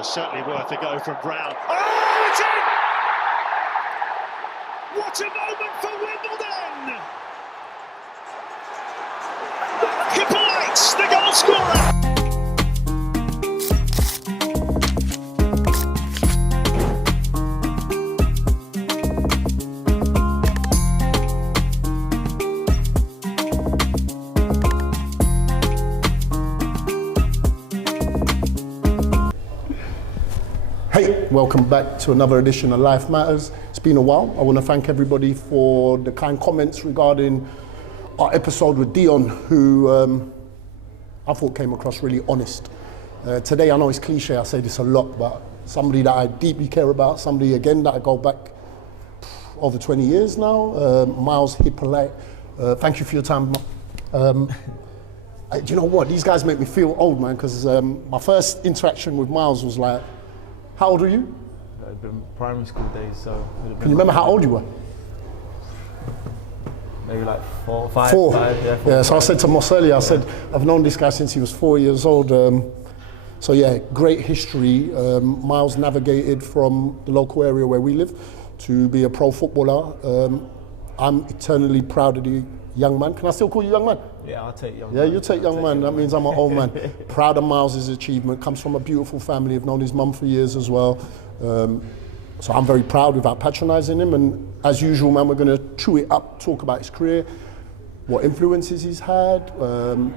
was certainly worth a go from Brown. Oh, it's in! What a moment for Wimbledon! Hippolyte, the goal scorer! Hey, welcome back to another edition of Life Matters. It's been a while. I want to thank everybody for the kind comments regarding our episode with Dion, who I thought came across really honest. Today, I know it's cliche, I say this a lot, but somebody that I deeply care about, somebody again that I go back over 20 years now, Myles Hippolyte. Thank you for your time. Do you know what? These guys make me feel old, man, because my first interaction with Myles was like, how old are you? It'd been primary school days, so... Can you remember how old you were? Maybe like five. Yeah, so I said to Moss earlier, I said, I've known this guy since he was 4 years old. So yeah, great history. Myles navigated from the local area where we live to be a pro footballer. I'm eternally proud of the young man. Can I still call you young man? Yeah, I'll take young man. Yeah, you take young young man. That means I'm an old man. Proud of Myles' achievement. Comes from a beautiful family. I've known his mum for years as well. So I'm very proud without patronising him. And as usual, man, we're going to chew it up, talk about his career, what influences he's had, the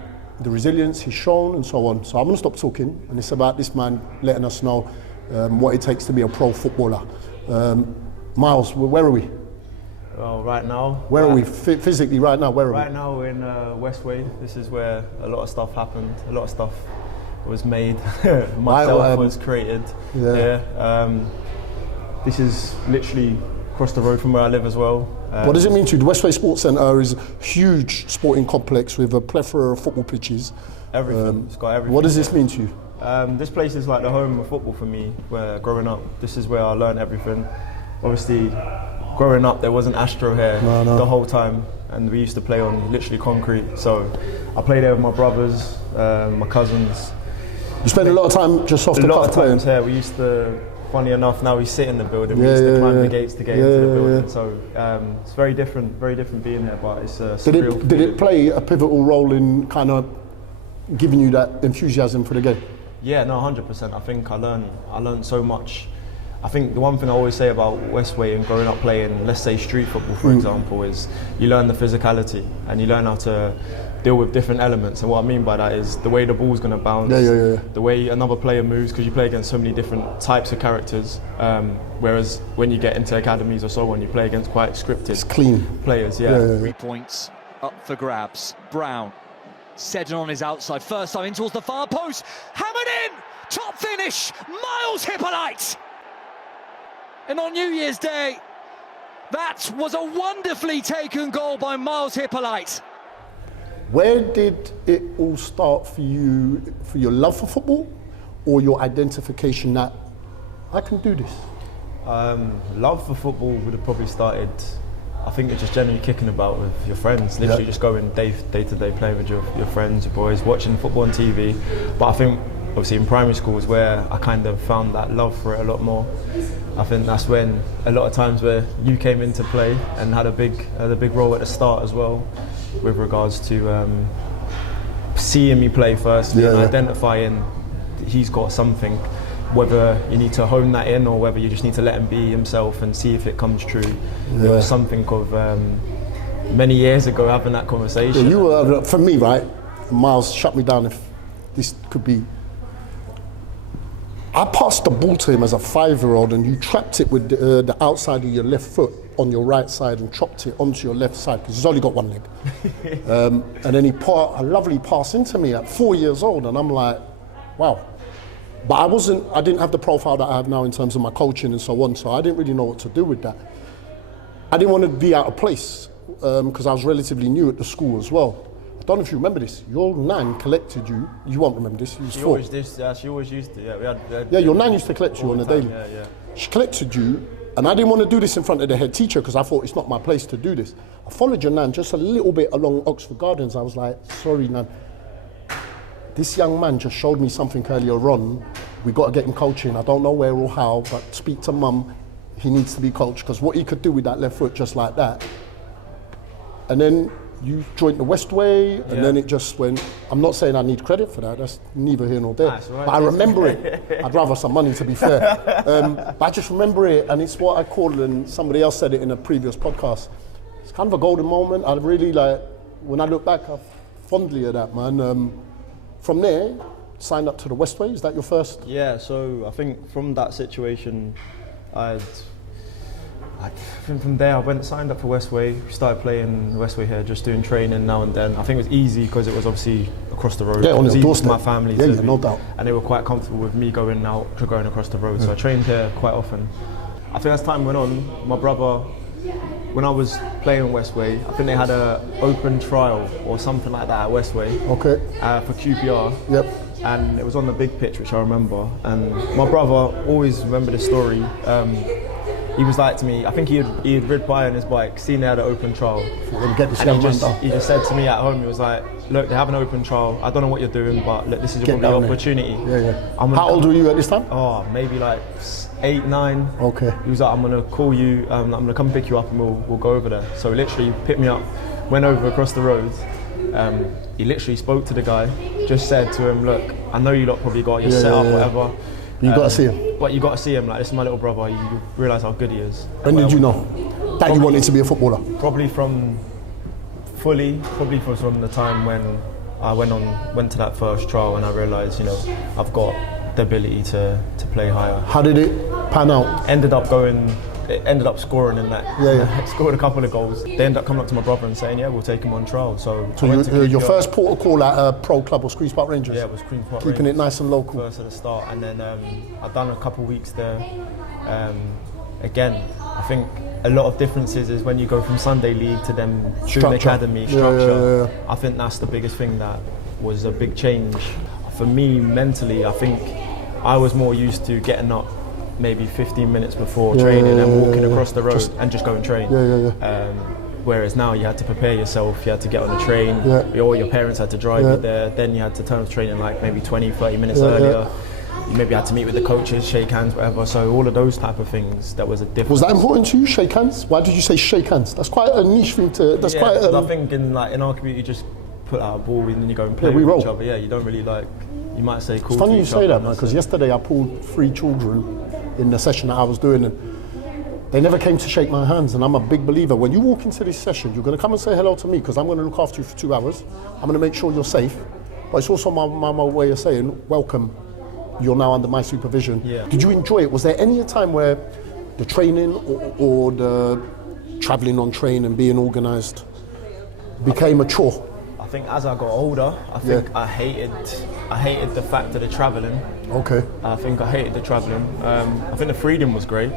resilience he's shown, and so on. So I'm going to stop talking, and it's about this man letting us know what it takes to be a pro footballer. Myles, where are we? Well, right now... Where are we physically right now? Where are we? Right now we're in Westway. This is where a lot of stuff happened. A lot of stuff was made. Myself was created. Yeah. This is literally across the road from where I live as well. What does it mean to you? The Westway Sports Centre is a huge sporting complex with a plethora of football pitches. Everything. It's got everything. What does this mean to you? This place is like the home of football for me. Where growing up, this is where I learned everything. Obviously, growing up, there wasn't Astro here the whole time, and we used to play on literally concrete. So I played there with my brothers, my cousins. You spent a lot of time just off the cuff playing? A lot of times here. We used to, funny enough, now we sit in the building. We used to climb the gates to get into the building. So it's very different being here, but it's surreal. Did it play a pivotal role in kind of giving you that enthusiasm for the game? Yeah, no, 100%. I think I learned so much. I think the one thing I always say about Westway and growing up playing, let's say street football for example, is you learn the physicality and you learn how to deal with different elements. And what I mean by that is the way the ball's going to bounce, the way another player moves, because you play against so many different types of characters. Whereas when you get into academies or so on, you play against quite scripted, it's clean players. 3 points up for grabs. Brown, Seddon on his outside, first time in towards the far post, hammered in, top finish, Myles Hippolyte. And on New Year's Day, that was a wonderfully taken goal by Myles Hippolyte. Where did it all start for you, for your love for football, or your identification that I can do this? Love for football would have probably started, I think it's just generally kicking about with your friends, literally just going day to day playing with your friends, your boys, watching football on TV. But I think obviously in primary school was where I kind of found that love for it a lot more. I think that's when a lot of times where you came into play and had a big role at the start as well, with regards to seeing me play firstly and identifying he's got something, whether you need to hone that in or whether you just need to let him be himself and see if it comes true. It was something of many years ago having that conversation. You were, for me, right, Myles shut me down if this could be. I passed the ball to him as a 5-year-old and you trapped it with the outside of your left foot on your right side and chopped it onto your left side because he's only got one leg. And then he put a lovely pass into me at 4 years old and I'm like, wow. But I didn't have the profile that I have now in terms of my coaching and so on, so I didn't really know what to do with that. I didn't want to be out of place because I was relatively new at the school as well. I don't know if you remember this. Your nan collected you. You won't remember this. You was 4. She always used to. Yeah, your nan used to collect you on a daily. Yeah. She collected you, and I didn't want to do this in front of the head teacher because I thought it's not my place to do this. I followed your nan just a little bit along Oxford Gardens. I was like, sorry, nan. This young man just showed me something earlier on we got to get him coaching. I don't know where or how, but speak to mum. He needs to be coached, because what he could do with that left foot just like that. And then you joined the Westway, and then it just went. I'm not saying I need credit for that. That's neither here nor there. Right. But I remember it. I'd rather some money, to be fair. But I just remember it, and it's what I call it. And somebody else said it in a previous podcast. It's kind of a golden moment. I really like when I look back. I fondly of that, man. From there, signed up to the Westway. Is that your first? Yeah. So I think from that situation, from there, I signed up for Westway, started playing Westway here, just doing training now and then. I think it was easy because it was obviously across the road. Yeah, on it was your easy doorstep. for my family No doubt. And they were quite comfortable with me going across the road. So I trained here quite often. I think as time went on, my brother, when I was playing Westway, I think they had an open trial or something like that at Westway. Okay. For QPR. Yep. And it was on the big pitch, which I remember. And my brother always remembered this story. He was like to me, I think he had rid by on his bike, seen they had an open trial. He just said to me at home, he was like, look, they have an open trial. I don't know what you're doing, but look, this is probably your opportunity. How old were you at this time? Oh, maybe like 8, 9. Okay. He was like, I'm gonna call you, I'm gonna come pick you up and we'll go over there. So he literally picked me up, went over across the road. He literally spoke to the guy, just said to him, look, I know you lot probably got your setup, whatever. You got to see him. But you got to see him. Like, this is my little brother. You realise how good he is. When did you know that you wanted to be a footballer? Probably from the time when I went to that first trial, and I realised, I've got the ability to play higher. How did it pan out? Ended up scoring in that. Scored a couple of goals. They ended up coming up to my brother and saying, we'll take him on trial. So your first port of call at a pro club was Queen's Park Rangers? Yeah, it was Queen's Park Keeping Rangers. it nice and local. First at the start, and then I've done a couple of weeks there. Again, I think a lot of differences is when you go from Sunday League to then student academy structure. I think that's the biggest thing that was a big change. For me, mentally, I think I was more used to getting up maybe 15 minutes before training and walking across the road and just go and train. Whereas now you had to prepare yourself, you had to get on a train, or your parents had to drive you there, then you had to turn off training like maybe 20, 30 minutes earlier. You maybe had to meet with the coaches, shake hands, whatever. So all of those type of things, that was a difference. Was that important to you, shake hands? Why did you say shake hands? That's quite a niche thing to, that's quite I think in our community, you just put out a ball and then you go and play with each other. Yeah, you don't really you might say cool. It's funny you say that, man, because yesterday I pulled 3 children in the session that I was doing, and they never came to shake my hands. And I'm a big believer, when you walk into this session, you're going to come and say hello to me, because I'm going to look after you for 2 hours. I'm going to make sure you're safe, but it's also my way of saying welcome. You're now under my supervision. Did you enjoy it? Was there any time where the training or the travelling on train and being organised became a chore? I think as I got older, I think I hated the fact of the travelling. Okay. I think I hated the travelling. I think the freedom was great.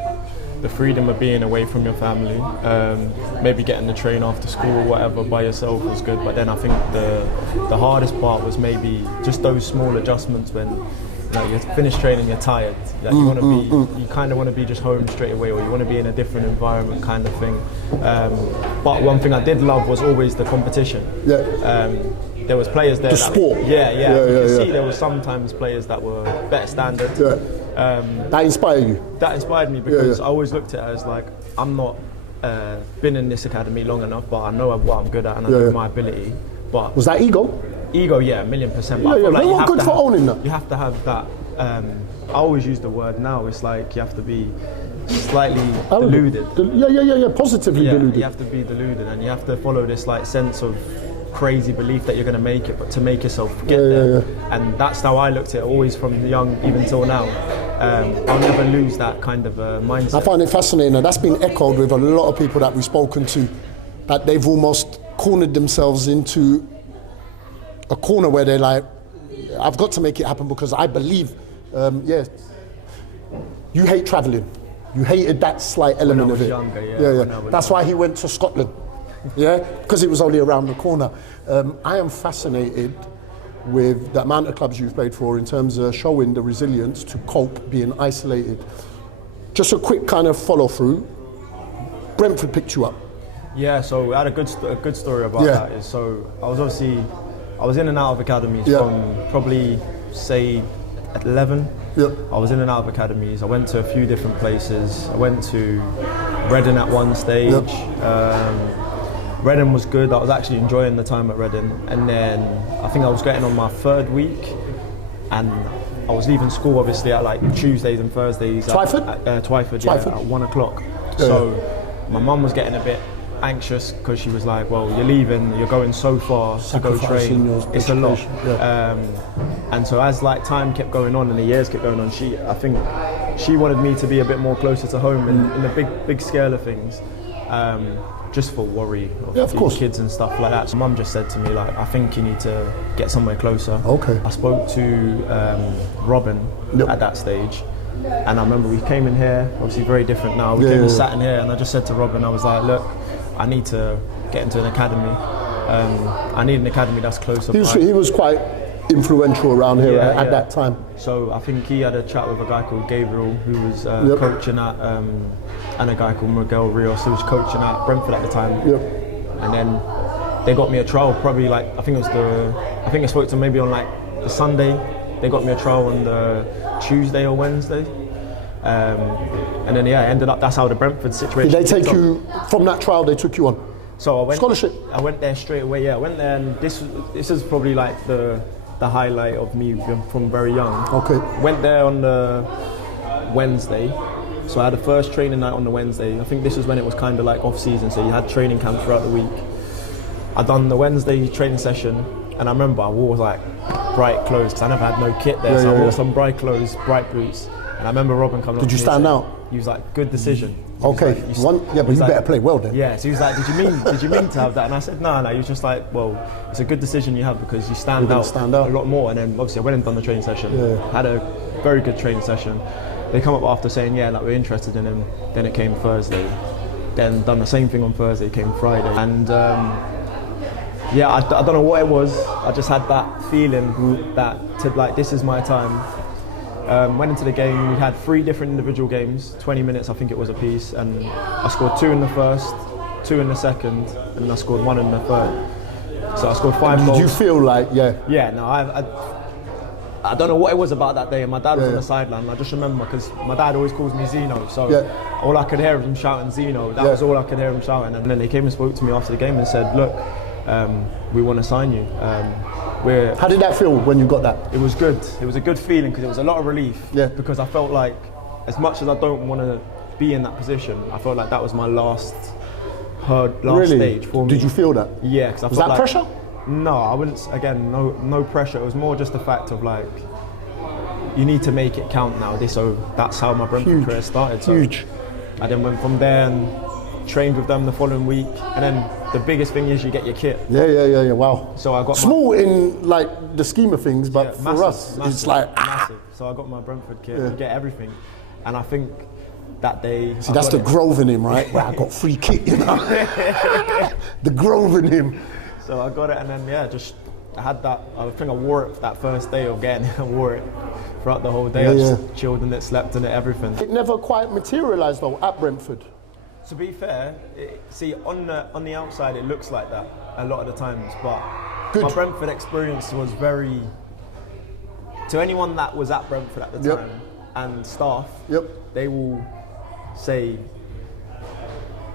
The freedom of being away from your family, maybe getting the train after school or whatever by yourself was good. But then I think the hardest part was maybe just those small adjustments when you finish training, you're tired. You kind of want to be just home straight away, or you want to be in a different environment, kind of thing. But one thing I did love was always the competition. There was players there. The sport. You could see there was sometimes players that were better standard. That inspired you? That inspired me because I always looked at it as like, I'm not been in this academy long enough, but I know what I'm good at and I know my ability. But was that ego? Ego, 1,000,000%. But I feel like you have good for owning that. You have to have that. I always use the word now. It's like you have to be slightly deluded. Positively deluded. You have to be deluded, and you have to follow this like sense of crazy belief that you're going to make it, but to make yourself get there. And that's how I looked at it, always from young even till now. I'll never lose that kind of mindset. I find it fascinating, and that's been echoed with a lot of people that we've spoken to, that they've almost cornered themselves into a corner where they're like, I've got to make it happen because I believe, you hate travelling. You hated that slight element of it. Younger, That's why he went to Scotland. Because it was only around the corner. I am fascinated with the amount of clubs you've played for in terms of showing the resilience to cope being isolated. Just a quick kind of follow through. Brentford picked you up. Yeah, so I had a good story about that. Is so I was in and out of academies from probably say at 11, Yep. I was in and out of academies. I went to a few different places. I went to Reading at one stage. Reading was good. I was actually enjoying the time at Reading. And then I think I was getting on my 3rd week, and I was leaving school obviously at like Tuesdays and Thursdays. Twyford? Twyford, Twyford? yeah, at 1 o'clock. So my mum was getting a bit anxious because she was like, well, you're leaving, you're going so far to go train, it's a lot. And so as like time kept going on and the years kept going on, I think she wanted me to be a bit more closer to home in the big scale of things, just for worry of kids and stuff like that. So mum just said to me, like, I think you need to get somewhere closer. Okay. I spoke to Robin at that stage. And I remember we came in here, obviously very different now. We came and sat in here, and I just said to Robin, I was like, look, I need to get into an academy. I need an academy that's closer. He was quite influential around here at that time. So I think he had a chat with a guy called Gabriel, who was coaching at, and a guy called Miguel Rios, who was coaching at Brentford at the time. And then they got me a trial, probably like, I think I spoke to them maybe on like the Sunday. They got me a trial on the Tuesday or Wednesday. And then it ended up, that's how the Brentford situation. Did they take you, from that trial they took you on? So I went, scholarship? I went there straight away, I went there, and this is probably like the highlight of me from very young. Okay. Went there on the Wednesday. So I had the first training night on the Wednesday. I think this was when it was kind of like off season, so you had training camps throughout the week. I done the Wednesday training session, and I remember I wore like bright clothes because I never had no kit there, so I wore some bright clothes, bright boots. And I remember Robin coming up. Did you stand out? He was like, good decision. Okay, but you better play well then. Yeah, so he was like, did you mean to have that? And I said, no. He was just like, well, it's a good decision you have because you stand out a lot more. And then obviously I went and done the training session. Had a very good training session. They come up after saying, like we're interested in him. Then it came Thursday. Then done the same thing on Thursday, came Friday. And I don't know what it was. I just had that feeling that this is my time. Went into the game, we had 3 different individual games, 20 minutes I think it was a piece, and I scored 2 in the first, 2 in the second, and then I scored 1 in the third. So I scored 5 goals. Did you feel like, Yeah, no, I don't know what it was about that day, and my dad was on the sideline, and I just remember, because my dad always calls me Zeno, so all I could hear him shouting Zeno, that was all I could hear him shouting. And then they came and spoke to me after the game and said, look, we want to sign you. How did that feel when you got that? It was good. It was a good feeling because it was a lot of relief. Yeah. Because I felt like, as much as I don't want to be in that position, I felt like that was my last stage for me. Did you feel that? Yeah. Cause I was felt that pressure? No, I wouldn't. Again, no pressure. It was more just the fact of like, you need to make it count now. So that's how my Brentford career started. So Huge. I then went from there and trained with them the following week, and then the biggest thing is you get your kit. Yeah. Wow. So I got small in like the scheme of things, but for massive, us, massive, it's like massive. So I got my Brentford kit. You get everything, and I think that day. See, that's the Grove in him, right? Where I got free kit, you know. The Grove in him. So I got it, and then I had that. I think I wore it that first day of getting it. I wore it throughout the whole day. I just chilled in it, slept in it, everything. It never quite materialised though at Brentford. To be fair, on the outside it looks like that a lot of the times, but my Brentford experience was very. To anyone that was at Brentford at the time and staff, they will say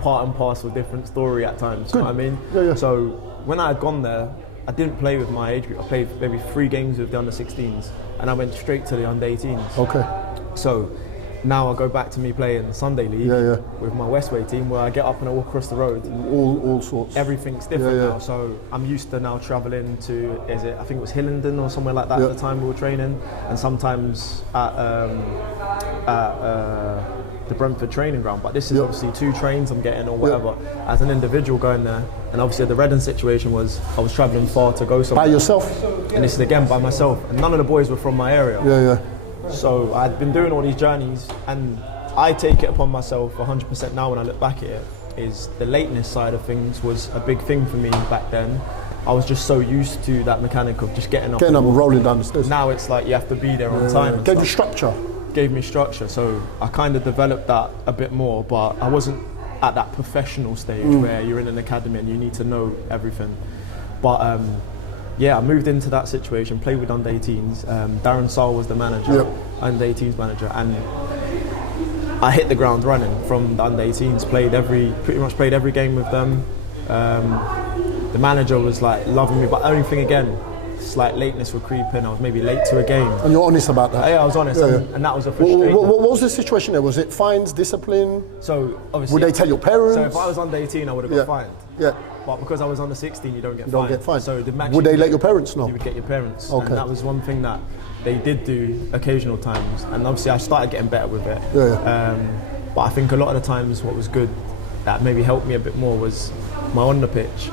part and parcel different story at times. You know what I mean? Yeah. So when I had gone there, I didn't play with my age group. I played maybe 3 games with the under 16s, and I went straight to the under 18s. Okay. So now I go back to me playing the Sunday League with my Westway team, where I get up and I walk across the road. All sorts. Everything's different now. So I'm used to now travelling to, I think it was Hillingdon or somewhere like that at the time we were training, and sometimes at the Brentford training ground. But this is obviously 2 trains I'm getting or whatever as an individual going there. And obviously the Reading situation was I was travelling far to go somewhere. By yourself? And this is again by myself. And none of the boys were from my area. Yeah. So I'd been doing all these journeys, and I take it upon myself 100% now when I look back at it, is the lateness side of things was a big thing for me back then. I was just so used to that mechanic of just getting up and rolling down the stairs. Now it's like you have to be there on time. Gave you structure. Gave me structure, so I kind of developed that a bit more, but I wasn't at that professional stage where you're in an academy and you need to know everything. But yeah, I moved into that situation, played with under 18s. Darren Saul was the manager, under 18s manager, and I hit the ground running from the under 18s. Pretty much played every game with them. The manager was like loving me, but only thing again, slight lateness would creep in. I was maybe late to a game. And you're honest about that? Yeah, I was honest, and that was a frustration. What was the situation there? Was it fines, discipline? So obviously, would they tell your parents? So if I was under 18, I would have got fined. Yeah. But because I was under 16, you don't get fined. Don't get fined. So the match, would they let your parents know? You would get your parents. Okay. And that was one thing that they did do occasional times. And obviously I started getting better with it. But I think a lot of the times what was good, that maybe helped me a bit more, was my on the pitch.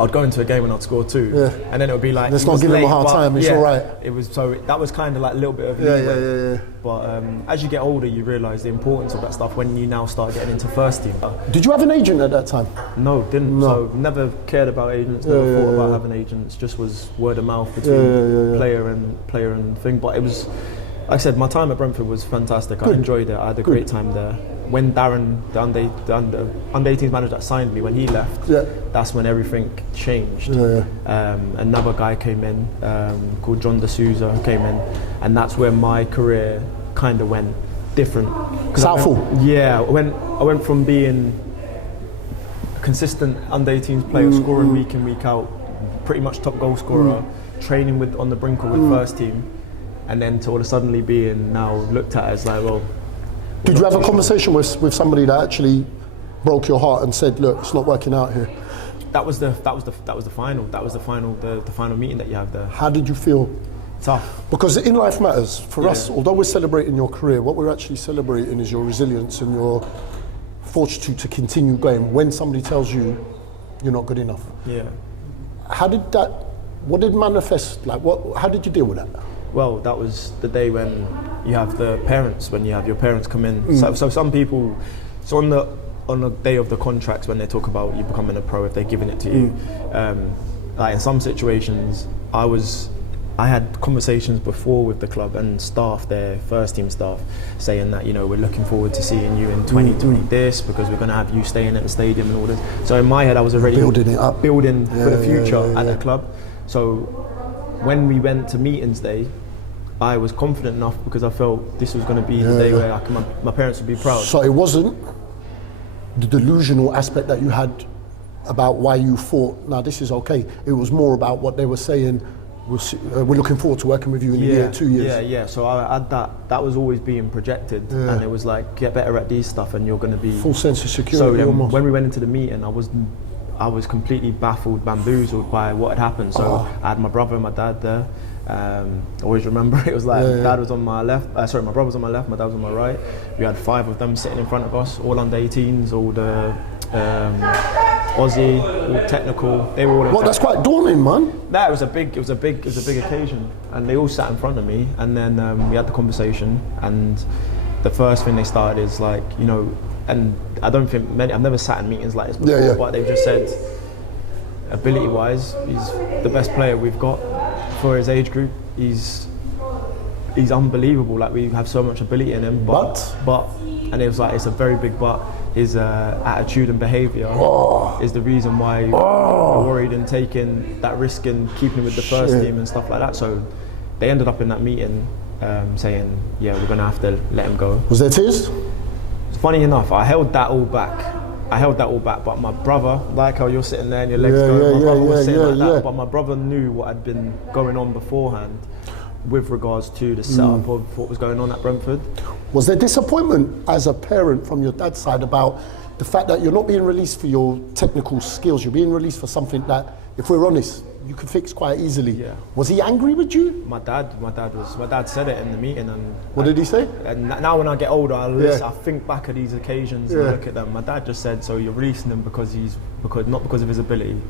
I'd go into a game and I'd score 2, and then it would be like, let's not give them a hard time. It's all right. It was that was kind of like a little bit of leeway. But as you get older, you realise the importance of that stuff when you now start getting into first team. Did you have an agent at that time? No, didn't. So never cared about agents. Never thought about having agents. Just was word of mouth between player and thing. But it was, like I said, my time at Brentford was fantastic. I enjoyed it. I had a great time there. When Darren, the under 18s manager that signed me, when he left, that's when everything changed. Another guy came in called John D'Souza, who came in, and that's where my career kind of went different. Southall. I went from being a consistent under 18s player, scoring week in, week out, pretty much top goal scorer, training on the brink with first team, and then to all of a sudden being now looked at as like, well. Did you have a conversation with somebody that actually broke your heart and said, "Look, it's not working out here"? That was the final. That was the final meeting that you have there. How did you feel? Tough. Because in life matters for us. Although we're celebrating your career, what we're actually celebrating is your resilience and your fortitude to continue going when somebody tells you you're not good enough. Yeah. What did manifest? Like, how did you deal with that? Well, that was the day when you have the parents, when you have your parents come in. So some people, on the day of the contracts, when they talk about you becoming a pro, if they're giving it to you, like in some situations, I had conversations before with the club and staff, their first team staff, saying that, we're looking forward to seeing you in 2020 this, because we're going to have you staying at the stadium and all this. So in my head, I was already building it up, building for the future at the club. So when we went to meetings day, I was confident enough because I felt this was going to be the day where my parents would be proud. So it wasn't the delusional aspect that you had about why you thought, "Now this is okay." It was more about what they were saying. We're looking forward to working with you in a year, 2 years. Yeah. So I had that was always being projected, and it was like, get better at these stuff, and you're going to be full sense of security. So when we went into the meeting, I was completely baffled, bamboozled by what had happened. So I had my brother and my dad there. Always remember, it was like dad was on my left. My brother was on my left, my dad was on my right. We had 5 of them sitting in front of us, all under 18s, all the Aussie, all technical. They were all. That's quite daunting, man. It was a big occasion, and they all sat in front of me, and then we had the conversation, and the first thing they started is like, and I don't think I've never sat in meetings like this before, but they've just said, ability-wise, he's the best player we've got for his age group. He's unbelievable. Like, we have so much ability in him, but and it was like, it's a very big but. His attitude and behaviour is the reason why we're worried and taking that risk and keeping him with the first team and stuff like that. So they ended up in that meeting saying, we're going to have to let him go. Was there tears? Funny enough, I held that all back. But my brother, like how you're sitting there and your legs going, my brother was sitting like that. But my brother knew what had been going on beforehand with regards to the setup of what was going on at Brentford. Was there disappointment as a parent from your dad's side about the fact that you're not being released for your technical skills, you're being released for something that, if we're honest, you could fix quite easily? Yeah. Was he angry with you? My dad said it in the meeting. And what did he say? And now when I get older, I think back at these occasions and look at them. My dad just said, so you're releasing him not because of his ability,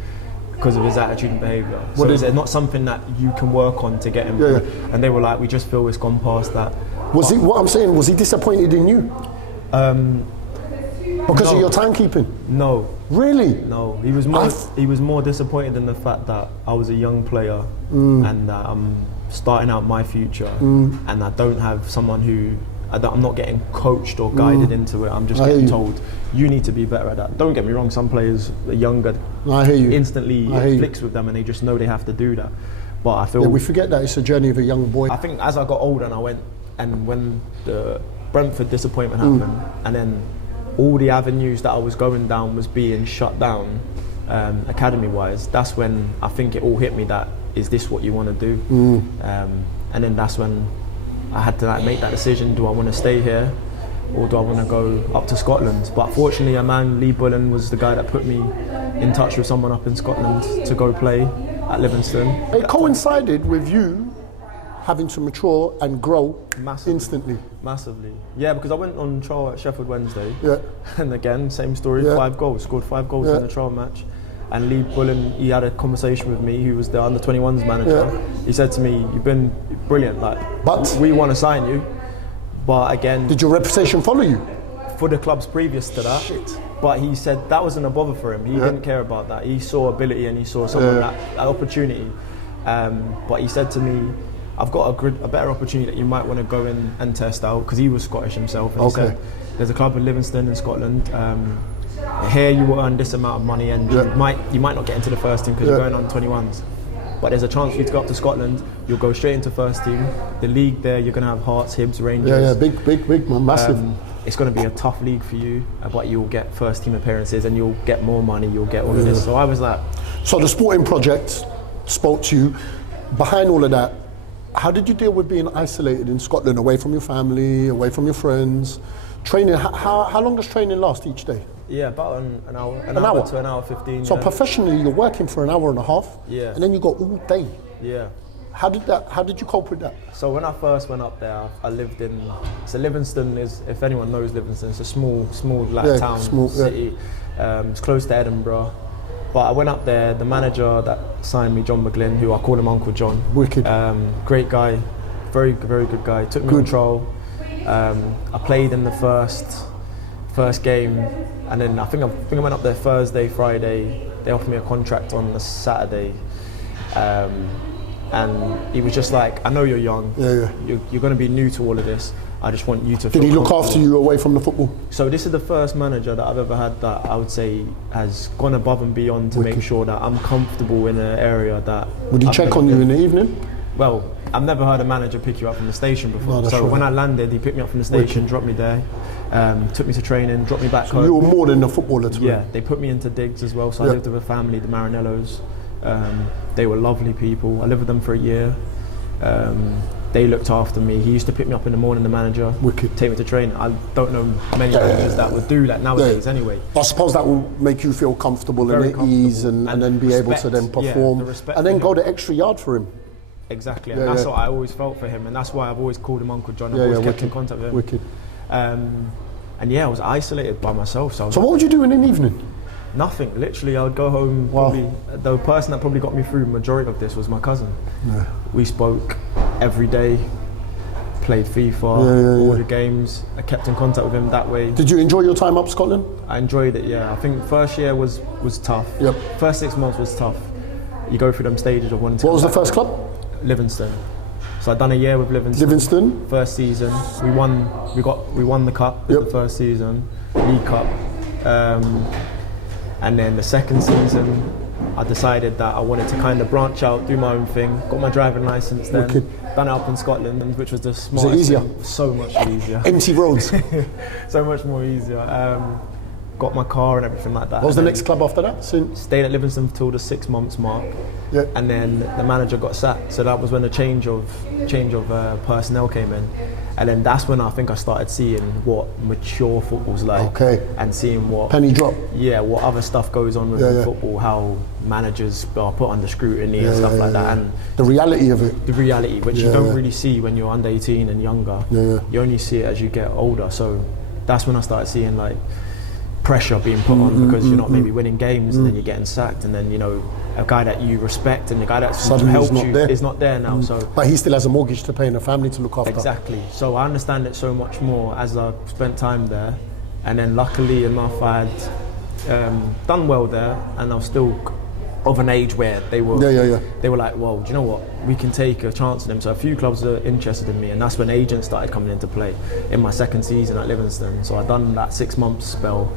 because of his attitude and behaviour. So it's not something that you can work on to get him through. And they were like, we just feel it's gone past that. Was he disappointed in you? Because of your timekeeping? No. Really? No. He was more disappointed in the fact that I was a young player and that I'm starting out my future and I don't have someone who I'm not getting coached or guided into it. I'm just getting told, you need to be better at that. Don't get me wrong, some players are younger, I hear you. instantly it clicks with them and they just know they have to do that. But I feel... we forget that it's a journey of a young boy. I think as I got older and when the Brentford disappointment happened, and then all the avenues that I was going down was being shut down, academy-wise, that's when I think it all hit me that, is this what you want to do? And then that's when I had to make that decision, do I want to stay here or do I want to go up to Scotland? But fortunately a man, Lee Bullen, was the guy that put me in touch with someone up in Scotland to go play at Livingston. It coincided with you having to mature and grow instantly. Massively. Yeah, because I went on trial at Sheffield Wednesday. Yeah. And again, same story, 5 goals, scored 5 goals in the trial match. And Lee Bullen, he had a conversation with me, who was the under-21s manager. He said to me, you've been brilliant, but we want to sign you. But again... Did your reputation follow you? For the clubs previous to that. Shit. But he said that wasn't a bother for him. He didn't care about that. He saw ability and he saw someone that opportunity. But he said to me, I've got a better opportunity that you might want to go in and test out, because he was Scottish himself. And he said, there's a club in Livingston in Scotland. Here you will earn this amount of money and you might not get into the first team because you're going on 21s. But there's a chance for you to go up to Scotland, you'll go straight into first team. The league there, you're going to have Hearts, Hibs, Rangers. Big man, massive. It's going to be a tough league for you, but you'll get first team appearances and you'll get more money, you'll get all of this. So I was like... So the sporting project spoke to you. Behind all of that, how did you deal with being isolated in Scotland, away from your family, away from your friends? Training, how long does training last each day? Yeah, about an hour to an hour 15. So professionally, you're working for an hour and a half, and then you go all day. Yeah. How did you cope with that? So when I first went up there, I lived in... So Livingston is, if anyone knows Livingston, it's a small town, city. It's close to Edinburgh. But I went up there, the manager that signed me, John McGlynn, who I call him Uncle John. Wicked. Great guy, very good guy. Took me on trial. I played in the first game, and then I think I went up there Thursday, Friday. They offered me a contract on the Saturday, and he was just like, I know you're young, you're going to be new to all of this. I just want you to feel Did he look after you away from the football? So this is the first manager that I've ever had that I would say has gone above and beyond to make sure that I'm comfortable in an area that... Would he check on you in the evening? Well, I've never heard a manager pick you up from the station before. No, so when I landed, he picked me up from the station, dropped me there, took me to training, dropped me back home. You were more than a footballer to me. Yeah, they put me into digs as well. So I lived with a family, the Marinellos. They were lovely people. I lived with them for a year. They looked after me. He used to pick me up in the morning, the manager, take me to training. I don't know many managers that would do that nowadays anyway. I suppose that will make you feel comfortable and at ease and then be able to then perform and then go the extra yard for him. Exactly, and that's what I always felt for him, and that's why I've always called him Uncle John. I've always kept in contact with him. Wicked. And I was isolated by myself. So what would you do in an evening? Nothing. Literally, I would go home. Probably the person that probably got me through the majority of this was my cousin. We spoke every day, played FIFA, all the games. I kept in contact with him that way. Did you enjoy your time up Scotland? I enjoyed it. Yeah, I think first year was tough. First 6 months was tough. You go through them stages of wanting to. What was the first club? Livingston. So I'd done a year with Livingston. First season, we won the cup in the first season, League Cup, and then the second season, I decided that I wanted to kind of branch out, do my own thing. Got my driving license then. Done it up in Scotland, which was the smartest. Was it easier? Thing. So much easier. Empty roads. So much more easier. Got my car and everything like that. What was the next club after that? Stayed at Livingston until the 6 months mark, and then the manager got sacked. So that was when the change of personnel came in, and then that's when I think I started seeing what mature football's like, and seeing what penny drop. Yeah, what other stuff goes on within football, how managers are put under scrutiny and stuff like that, and the reality of it. The reality, which you don't really see when you're under 18 and younger. You only see it as you get older. So that's when I started seeing like pressure being put on because you're not maybe winning games and then you're getting sacked, and then a guy that you respect and the guy that's helped you is not there now. So, but he still has a mortgage to pay and a family to look after. Exactly. So I understand it so much more as I've spent time there, and then luckily enough I had done well there, and I've still of an age where they were they were like, well, do you know what, we can take a chance on him. So a few clubs are interested in me, and that's when agents started coming into play in my second season at Livingston. So I'd done that 6-month spell,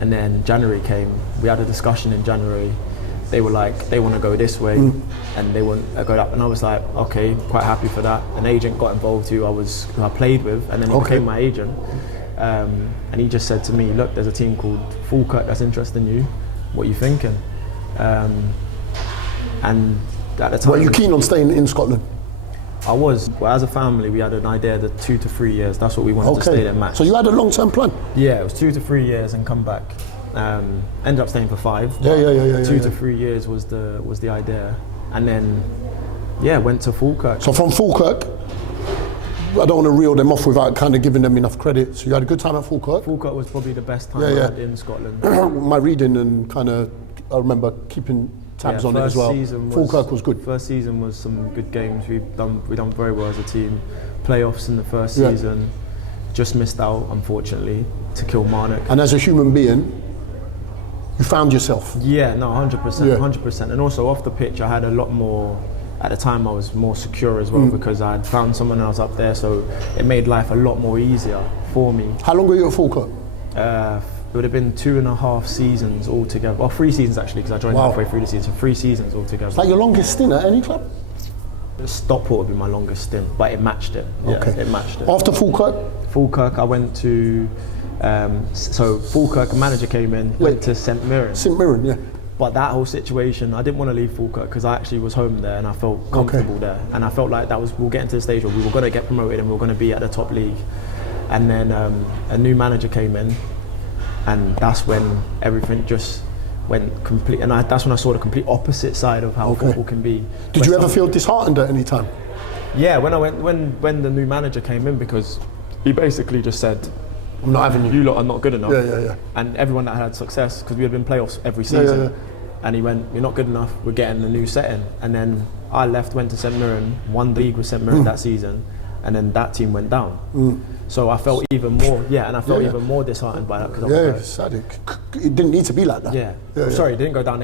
and then January came. We had a discussion in January. They were like, they want to go this way, and they want to go that, and I was like, okay, quite happy for that. An agent got involved who I played with, and then he became my agent. And he just said to me, look, there's a team called Falkirk that's interested in you. What are you thinking? And at the time, Were you keen on staying in Scotland? I was. Well, as a family, we had an idea that 2 to 3 years. That's what we wanted to stay there match. So you had a long-term plan? Yeah, it was 2 to 3 years and come back. Ended up staying for 5. Yeah. 2 to 3 years was the idea, and then went to Falkirk. So from Falkirk, I don't want to reel them off without kind of giving them enough credit. So you had a good time at Falkirk? Falkirk was probably the best time I had in Scotland. My reading and kind of, I remember keeping tabs on it as well. Falkirk was good. First season was some good games. We done very well as a team. Playoffs in the first season. Just missed out, unfortunately, to Kilmarnock. And as a human being, you found yourself? Yeah, no, 100%, 100%. And also off the pitch, I had a lot more. At the time, I was more secure as well because I had found someone else up there, so it made life a lot more easier for me. How long were you at Falkirk? It would have been 2.5 seasons altogether. Well, 3 seasons actually, because I joined halfway through the season. So 3 seasons altogether. Is that your longest stint at any club? Stockport would be my longest stint, but it matched it. It matched it. After Falkirk? Falkirk, I went to. So Falkirk, a manager came in, went to St Mirren. St Mirren, yeah. But that whole situation, I didn't want to leave Falkirk because I actually was home there and I felt comfortable there. And I felt like we'll get into the stage where we were going to get promoted and we were going to be at the top league. And then a new manager came in, and that's when everything just went complete. And that's when I saw the complete opposite side of how football can be. Did you ever feel disheartened at any time? Yeah, when the new manager came in, because he basically just said, I'm not having you. You lot are not good enough. Yeah. And everyone that had success, because we had been playoffs every season. Yeah. And he went, you're not good enough, we're getting a new setting. And then I left, went to St Mirren, won the league with St Mirren that season, and then that team went down. So I felt even more, even more disheartened by that. It didn't need to be like that. Sorry, it didn't go down.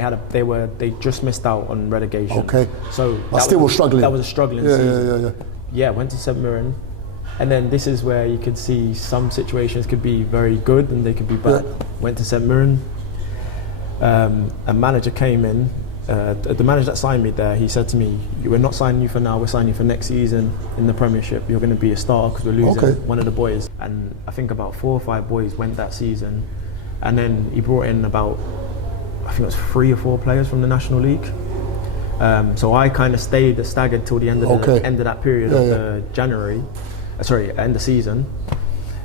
They just missed out on relegation. Okay. So I still was struggling. That was a struggling season. Yeah, went to St Mirren. And then this is where you could see some situations could be very good and they could be bad. Went to St Mirren. A manager came in. The manager that signed me there, he said to me, "We're not signing you for now. We're signing you for next season in the Premiership. You're going to be a starter because we're losing one of the boys." And I think about 4 or 5 boys went that season. And then he brought in about, I think it was 3 or 4 players from the National League. So I kind of staggered till the end of end of that period of January. End of season,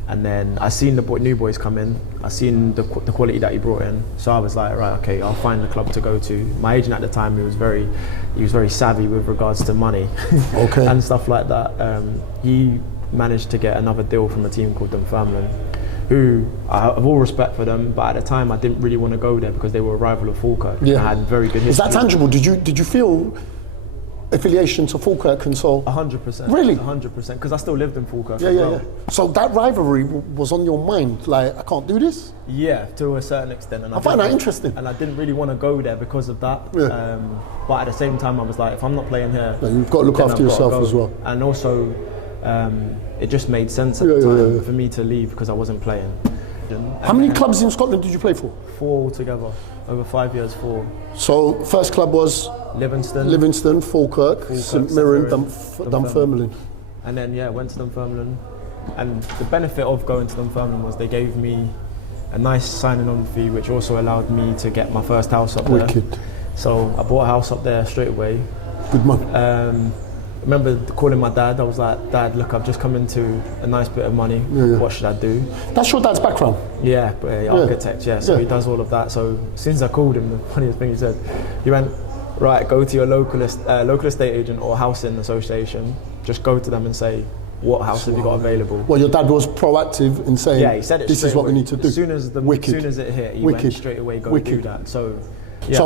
and then I seen the new boys come in. I seen the quality that he brought in. So I was like, right, okay, I'll find the club to go to. My agent at the time, he was very savvy with regards to money, and stuff like that. He managed to get another deal from a team called Dunfermline, who I have all respect for them, but at the time I didn't really want to go there because they were a rival of Falkirk. I had very good history. Is that tangible? Did you feel affiliation to Falkirk and so? 100%. Really? 100%, because I still lived in Falkirk as well. Yeah. So that rivalry was on your mind, like, I can't do this? Yeah, to a certain extent. And I find that interesting. And I didn't really want to go there because of that. Yeah. But at the same time, I was like, if I'm not playing here, you've got to look after yourself as well. And also, it just made sense at the time for me to leave because I wasn't playing. How many clubs in Scotland did you play for? 4 altogether, over 5 years, 4. So first club was Livingston, Falkirk, St Mirren, Dunfermline. And then went to Dunfermline. And the benefit of going to Dunfermline was they gave me a nice signing on fee, which also allowed me to get my first house up there. Wicked. So I bought a house up there straight away. Good man. I remember calling my dad. I was like, "Dad, look, I've just come into a nice bit of money. What should I do?" That's your dad's background? Yeah, architect, so he does all of that. So since I called him, the funniest thing he said, he went, "Right, go to your local estate agent or housing association. Just go to them and say, what house have you got available?" Well, your dad was proactive in saying, he said it this is what we need to do. As soon as it hit, he went straight away, go do that. So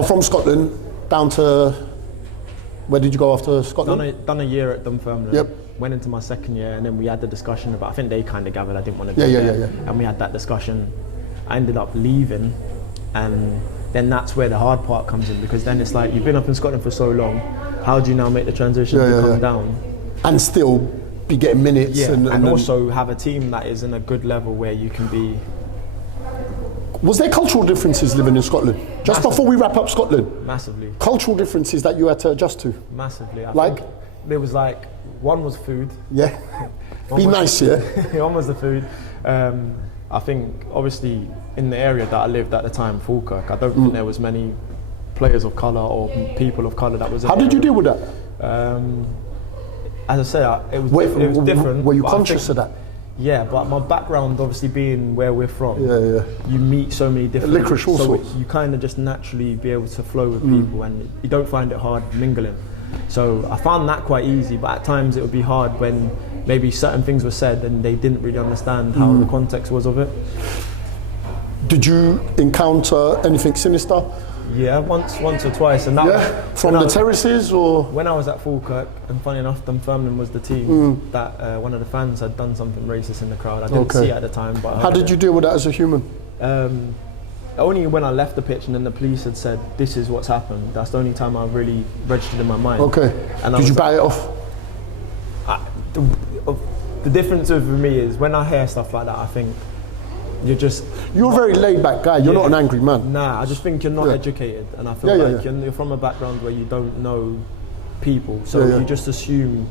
from Scotland down to... Where did you go after Scotland? Done a year at Dunfermline. Yep. Went into my second year, and then we had the discussion about. I think they kind of gathered I didn't want to do that. Yeah. And we had that discussion. I ended up leaving, and then that's where the hard part comes in, because then it's like, you've been up in Scotland for so long, how do you now make the transition to come down? And still be getting minutes. And also have a team that is in a good level where you can be... Was there cultural differences living in Scotland? Just before we wrap up Scotland. Massively. Cultural differences that you had to adjust to? Massively. I like? think there was like, one was food. Yeah. Be nice, yeah? One was the food. I think, obviously, in the area that I lived at the time, Falkirk, I don't think there was many players of colour or people of colour that was in How did you deal with that? As I say, it was different. Were you conscious of that? Yeah, but my background, obviously being where we're from, you meet so many different... Licorice, all sorts. You kind of just naturally be able to flow with people, and you don't find it hard mingling. So I found that quite easy, but at times it would be hard when maybe certain things were said and they didn't really understand how the context was of it. Did you encounter anything sinister? Yeah, once or twice. And that from the terraces, or? When I was at Falkirk, and funny enough, Dunfermline was the team that one of the fans had done something racist in the crowd. I didn't see it at the time, but how did you deal with that as a human? Only when I left the pitch and then the police had said, this is what's happened. That's the only time I really registered in my mind. Okay. And did you buy it off? The difference with me is when I hear stuff like that, I think you're a very laid back guy. You're not an angry man. Nah, I just think you're not educated, and I feel like you're from a background where you don't know people, so you just assume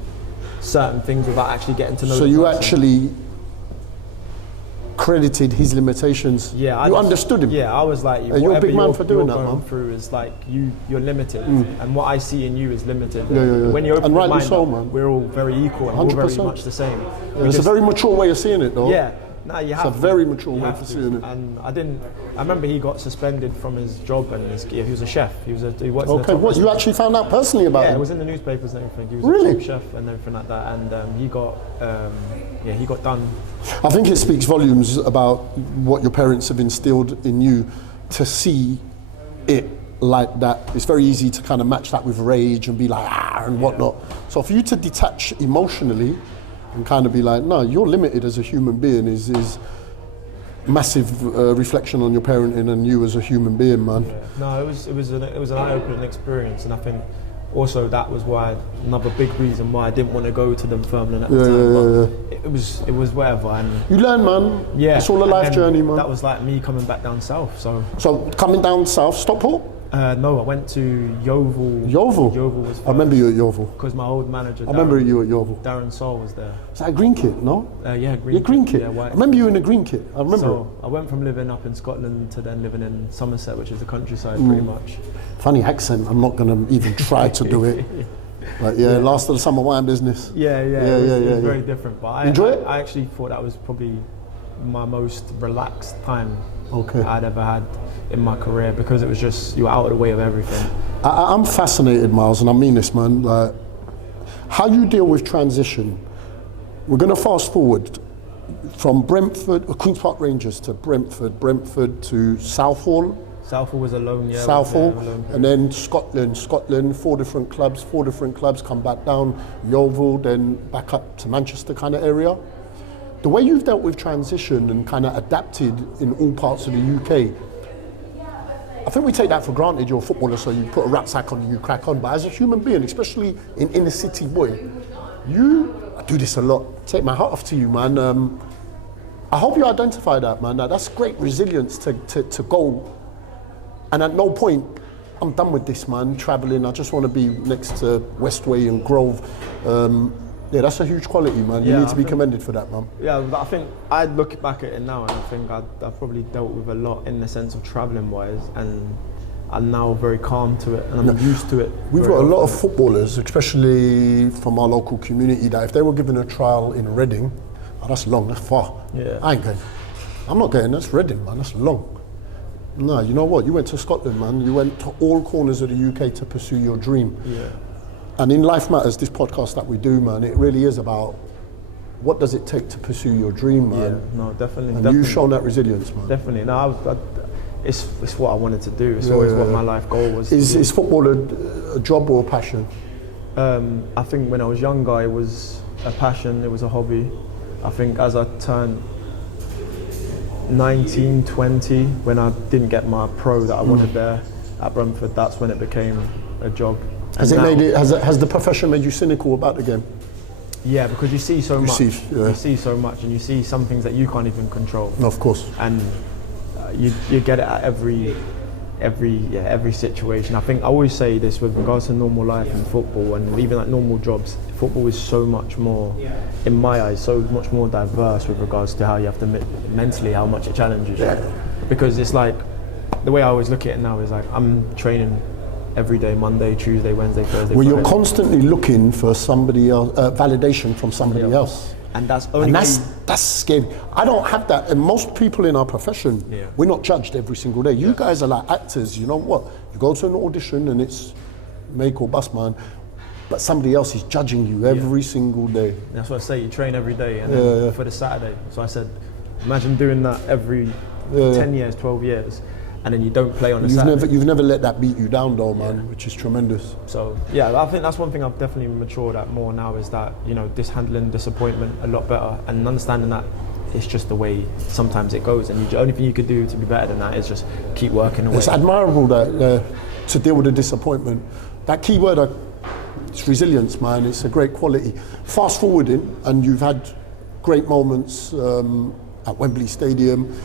certain things without actually getting to know. So you actually credited his limitations. Yeah, you understood him. Yeah, I was like, you're a big man for doing that, man. Through is like you're limited, and what I see in you is limited. When you open your mind so, up, man. we're all very equal and we're very much the same. It's a very mature way of seeing it, though. Yeah. No, you have it's a very mature way of seeing it. And I remember he got suspended from his job, and he was a chef. He worked in the top what, you actually found out personally about him? Yeah, it was in the newspapers and everything. He was a top chef and everything like that, and he got done. I think it speaks volumes about what your parents have instilled in you to see it like that. It's very easy to kind of match that with rage and be like, and whatnot. So for you to detach emotionally and kind of be like, no, you're limited as a human being is massive reflection on your parenting and you as a human being, man. Yeah. No, it was an eye-opening experience, and I think also that was why another big reason why I didn't want to go to Dunfermline at the time. But it was whatever, and you learn, man. Yeah, it's all a life journey, man. That was like me coming back down south. So coming down south, Stockport? No, I went to Yeovil. Yeovil? Yeovil was first. I remember you at Yeovil. Because my old manager, I remember you at Yeovil. Darren Saul was there. Is that a green kit, no? Yeah, green kit. Green kit? Yeah, white. I remember you in a green kit. I remember So I went from living up in Scotland to then living in Somerset, which is the countryside pretty much. Funny accent, I'm not going to even try to do it. But last of the summer wine business. It was very different. But Enjoy it? I actually thought that was probably my most relaxed time I'd ever had in my career, because it was just, you were out of the way of everything. I'm fascinated, Myles, and I mean this, man. Like, how you deal with transition. We're going to fast forward from Brentford, Queen's Park Rangers to Brentford to Southall. Southall was alone, yeah. Southall, and then Scotland, four different clubs, come back down, Yeovil, then back up to Manchester kind of area. The way you've dealt with transition and kind of adapted in all parts of the UK, I think we take that for granted. You're a footballer, so you put a rucksack on and you crack on. But as a human being, especially in inner city boy, I do this a lot. Take my hat off to you, man. I hope you identify that, man. That's great resilience to go. And at no point, I'm done with this, man, travelling. I just want to be next to Westway and Grove. That's a huge quality, man. You need to be commended for that, man. Yeah, but I think I look back at it now and I think I've probably dealt with a lot in the sense of travelling wise, and I'm now very calm to it and I'm used to it. We've got a lot of footballers, especially from our local community, that if they were given a trial in Reading, that's long, that's far. Yeah. I ain't going. I'm not going, that's Reading, man, that's long. No, you know what? You went to Scotland, man. You went to all corners of the UK to pursue your dream. Yeah. And in Life Matters, this podcast that we do, man, it really is about what does it take to pursue your dream, man. Yeah, no, definitely. And you've shown that resilience, man. Definitely. No, it's what I wanted to do. It's always what my life goal was. Is football a job or a passion? I think when I was younger, it was a passion. It was a hobby. I think as I turned 19, 20, when I didn't get my pro that I wanted there at Brentford, that's when it became a job. Has the profession made you cynical about the game? Yeah, because you see so much. You see so much, and you see some things that you can't even control. No, of course. And you get it at every situation. I think I always say this with regards to normal life and football, and even like normal jobs. Football is so much more, in my eyes, so much more diverse with regards to how you have to mentally, how much it challenges you. Because it's like, the way I always look at it now is like, I'm training every day, Monday, Tuesday, Wednesday, Thursday. Well, you're constantly looking for somebody else, validation from somebody else. And that's scary. I don't have that. And most people in our profession, we're not judged every single day. You guys are like actors. You know what? You go to an audition and it's make or bust, man. But somebody else is judging you every single day. That's what I say. You train every day, and then for the Saturday. So I said, imagine doing that every 10 years, 12 years. And then you don't play on a Saturday. You've never let that beat you down though, man, which is tremendous. So yeah, I think that's one thing I've definitely matured at more now, is that, you know, handling disappointment a lot better, and understanding that it's just the way sometimes it goes, and the only thing you could do to be better than that is just keep working away. It's admirable that to deal with the disappointment. That key word, it's resilience, man. It's a great quality. Fast forwarding, and you've had great moments at Wembley Stadium.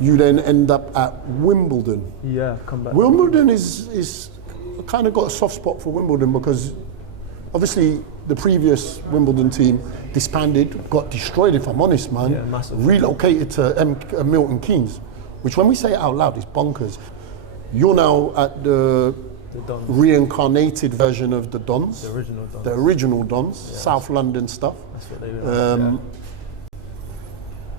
You then end up at Wimbledon. Yeah, come back. Wimbledon is kind of got a soft spot for Wimbledon, because obviously the previous Wimbledon team disbanded, got destroyed, if I'm honest, man. Yeah, massive. Relocated to Milton Keynes, which when we say it out loud, is bonkers. You're now at the reincarnated version of the Dons. The original Dons. The original Dons, South London stuff. That's what they do.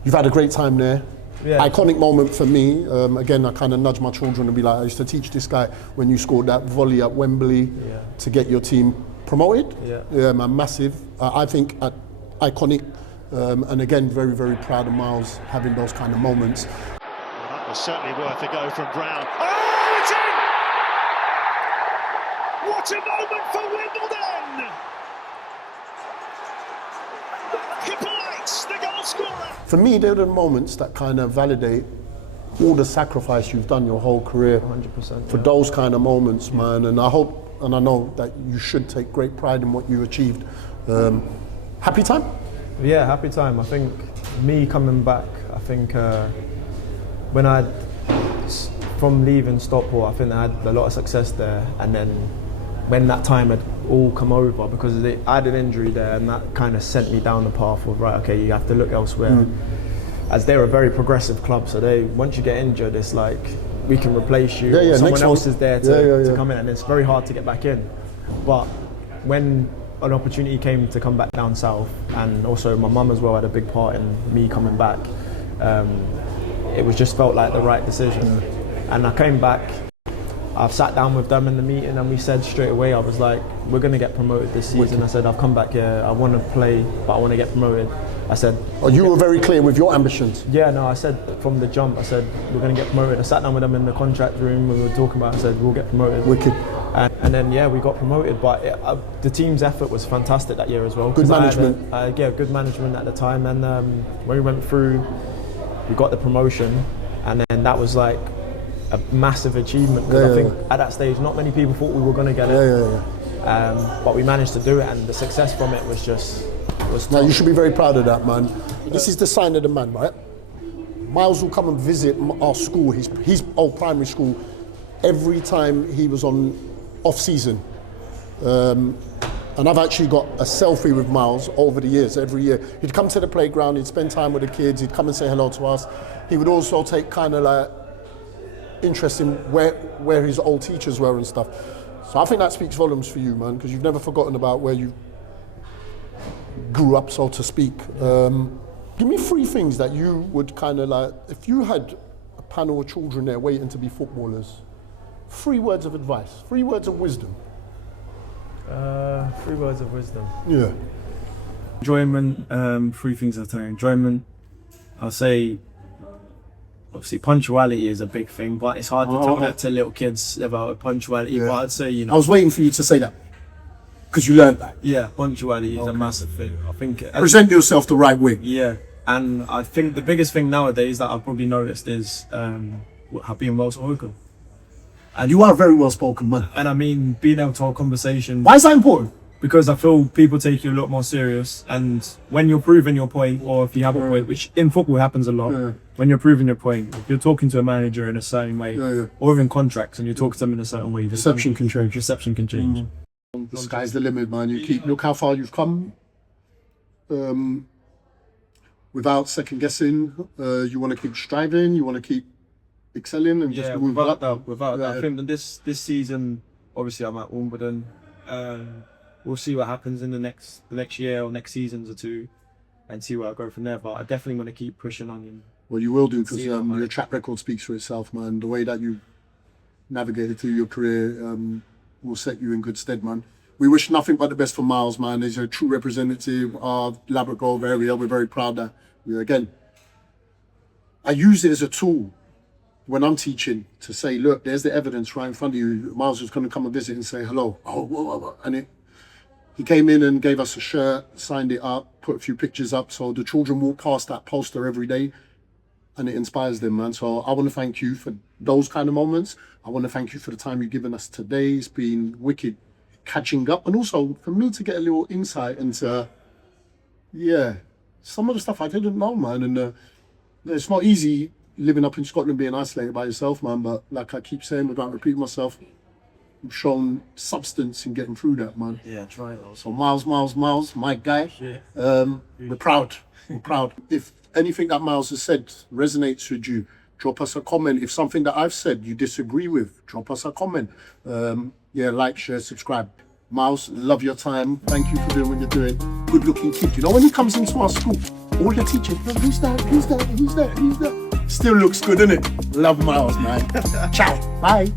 You've had a great time there. Yeah. Iconic moment for me. Again, I kind of nudge my children and be like, I used to teach this guy when you scored that volley at Wembley to get your team promoted. Yeah, man, massive. I think iconic. And again, very, very proud of Myles having those kind of moments. Well, that was certainly worth a go from Brown. Oh, it's in! What a moment for Wimbledon! Hippolyte, the goal scorer. For me, they're the moments that kind of validate all the sacrifice you've done your whole career. 100%. For those kind of moments, man. And I hope, and I know that you should take great pride in what you achieved. Happy time? Yeah, happy time. I think me coming back, I think when from leaving Stockport, I think I had a lot of success there. And then when that time had all come over, because I had an injury there, and that kind of sent me down the path of, right, okay, you have to look elsewhere. As they're a very progressive club, so once you get injured, it's like, we can replace you, or someone else is there to come in, and it's very hard to get back in. But when an opportunity came to come back down south, and also my mum as well had a big part in me coming back, it was just felt like the right decision. And I came back, I've sat down with them in the meeting, and we said straight away, I was like, we're going to get promoted this season. I said, I've come back here, I want to play, but I want to get promoted. I said... Oh, you were very clear with your ambitions. Yeah, no, I said from the jump, I said, we're going to get promoted. I sat down with them in the contract room, we were talking about it, I said, we'll get promoted. Wicked. And then, yeah, we got promoted, but the team's effort was fantastic that year as well. Good management. Good management at the time, and when we went through, we got the promotion, and then that was like a massive achievement, because I think at that stage not many people thought we were going to get it. But we managed to do it, and the success from it was just Now you should be very proud of that, man. This is the sign of the man, right? Myles will come and visit our school, his old primary school, every time he was on off season. And I've actually got a selfie with Myles over the years, every year. He'd come to the playground, he'd spend time with the kids, he'd come and say hello to us. He would also take kind of like interest in where his old teachers were and stuff. So I think that speaks volumes for you, man, because you've never forgotten about where you grew up, so to speak. Give me 3 things that you would kind of like, if you had a panel of children there waiting to be footballers, 3 words of advice, 3 words of wisdom. 3 words of wisdom. Yeah. Enjoyment, 3 things I'll tell you. Enjoyment, I'll say, obviously punctuality is a big thing, but it's hard to tell that to little kids about punctuality. But I'd say, I was waiting for you to say that, because you learned that. Yeah, punctuality is a massive thing. I think. Present yourself the right way. Yeah, And I think the biggest thing nowadays that I've probably noticed is being well spoken. And you are very well spoken, man. And I mean, being able to hold conversation. Why is that important? Because I feel people take you a lot more serious, and when you're proving your point, or if you have a point, which in football happens a lot, when you're proving your point, if you're talking to a manager in a certain way, or even contracts, and you talk to them in a certain way, Perception can change. Perception can change. The sky's the limit, man. Look how far you've come. Without second guessing, you want to keep striving. You want to keep excelling and just move up. Without that, I think that this season, obviously, I'm at Wimbledon. We'll see what happens in the next year or next seasons or two, and see where I go from there. But I definitely want to keep pushing on. Well, you will do, because your track record speaks for itself, man. The way that you navigated through your career will set you in good stead, man. We wish nothing but the best for Myles, man. He's a true representative of Ladbroke Grove area. We're very proud that again, I use it as a tool when I'm teaching to say, look, there's the evidence right in front of you. Myles was going to come and visit and say hello. And he came in and gave us a shirt, signed it up, put a few pictures up. So the children walk past that poster every day and it inspires them, man. So I want to thank you for those kind of moments. I want to thank you for the time you've given us today. It's been wicked catching up. And also for me to get a little insight into, some of the stuff I didn't know, man. And it's not easy living up in Scotland, being isolated by yourself, man. But like I keep saying, without repeating myself, you've shown substance in getting through that, man. Yeah, try it. So Myles, my guy. We're proud. We're proud. If anything that Myles has said resonates with you, drop us a comment. If something that I've said you disagree with, drop us a comment. Like, share, subscribe. Myles, love your time. Thank you for doing what you're doing. Good looking kid. You know, when he comes into our school, all the teachers, who's that? Still looks good, innit? Love Myles, man. Ciao. Bye.